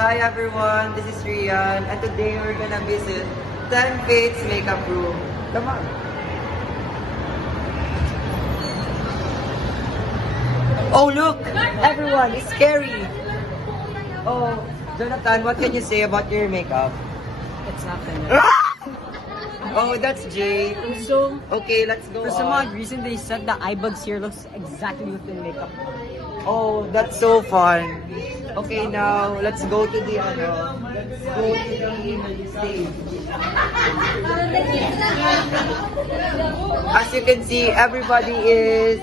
Hi everyone, this is Rian, and today we're gonna visit 10 Fates Makeup Room. Come on. Oh look, everyone, it's scary. Oh, Jonathan, what can you say about your makeup? It's nothing. Oh, that's Jay. So, Okay, let's go for some on. odd reason, they said the eye bugs here looks exactly with the makeup. Oh, that's so fun. Okay, now let's go to the let's go to the stage. As you can see, everybody is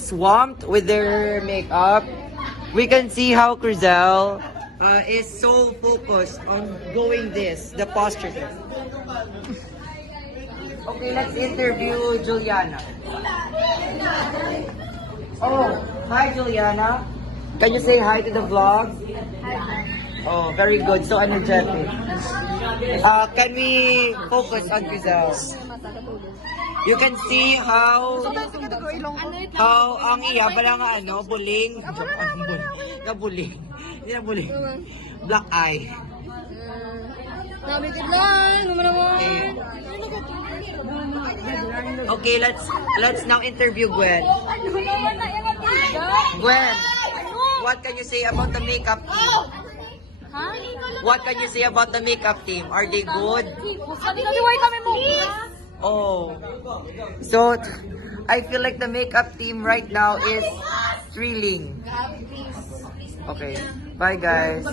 swamped with their makeup. We can see how Crizel is so focused on doing the posture test. Okay, let's interview Juliana. Oh, hi Juliana. Can you say hi to the vlog? Oh, very good. So energetic. Can we focus on Crizel? You can see how ang iya pala nga buling. Nabuling. Hindi na buling. Black eye. Nabikid lang, naman. Okay, let's now interview Gwen. Gwen, what can you say about the makeup team? What can you say about the makeup team? Are they good? Oh, so I feel like the makeup team right now is thrilling. Okay, bye guys.